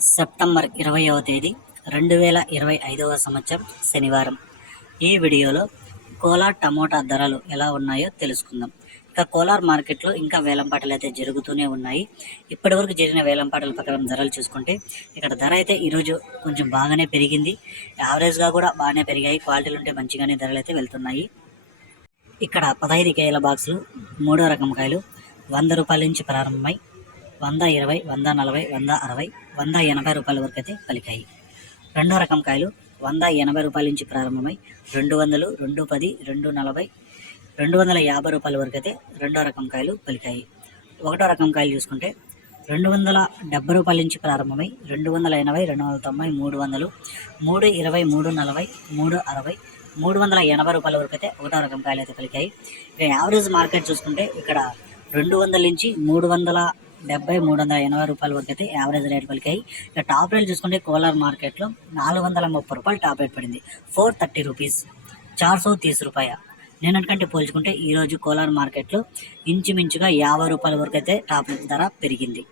September ఇరవైవ తేదీ రెండు వేల ఇరవై ఐదవ సంవత్సరం శనివారం. ఈ వీడియోలో కోలార్ టమోటా ధరలు ఎలా ఉన్నాయో తెలుసుకుందాం. ఇక కోలార్ మార్కెట్లో ఇంకా వేలంపాటలు అయితే జరుగుతూనే ఉన్నాయి. ఇప్పటివరకు జరిగిన వేలంపాటల ప్రకారం ధరలు చూసుకుంటే ఇక్కడ ధర అయితే ఈరోజు కొంచెం బాగానే పెరిగింది. యావరేజ్గా కూడా బాగానే పెరిగాయి. క్వాలిటీలు ఉంటే మంచిగానే ధరలు అయితే వెళ్తున్నాయి. ఇక్కడ పదహైదు కేజీల బాక్సులు మూడో రకం కాయలు వంద రూపాయల నుంచి ప్రారంభమై వంద ఇరవై వంద నలభై వంద అరవై వంద ఎనభై రూపాయల వరకు అయితే పలికాయి. రెండో రకం కాయలు వంద ఎనభై రూపాయల నుంచి ప్రారంభమై రెండు వందలు రెండు పది రెండు నలభై రెండు వందల యాభై రూపాయల వరకు అయితే రెండో రకం కాయలు పలికాయి. ఒకటో రకం కాయలు చూసుకుంటే రెండు వందల డెబ్బై రూపాయల నుంచి ప్రారంభమై రెండు వందల ఎనభై రెండు వందల తొంభై మూడు వందలు మూడు ఇరవై మూడు నలభై మూడు అరవై మూడు వందల ఎనభై రూపాయల వరకు అయితే ఒకటో రకం కాయలు అయితే పలికాయి. ఇక యావరేజ్ మార్కెట్ చూసుకుంటే ఇక్కడ రెండు వందల నుంచి మూడు వందల డెబ్బై మూడు వందల ఎనభై రూపాయల వరకు అయితే యావరేజ్ రేట్ పలికాయి. ఇక టాప్ రేట్ చూసుకుంటే కోలార్ మార్కెట్లో నాలుగు వందల ముప్పై రూపాయలు టాప్ రేట్ పడింది. ఫోర్ థర్టీ రూపీస్ చార్ సో తీస్ రూపాయ. నిన్నటికంటే పోల్చుకుంటే ఈరోజు కోలార్ మార్కెట్లో ఇంచుమించుగా యాభై రూపాయల వరకు అయితే టాప్ రేట్ ధర పెరిగింది.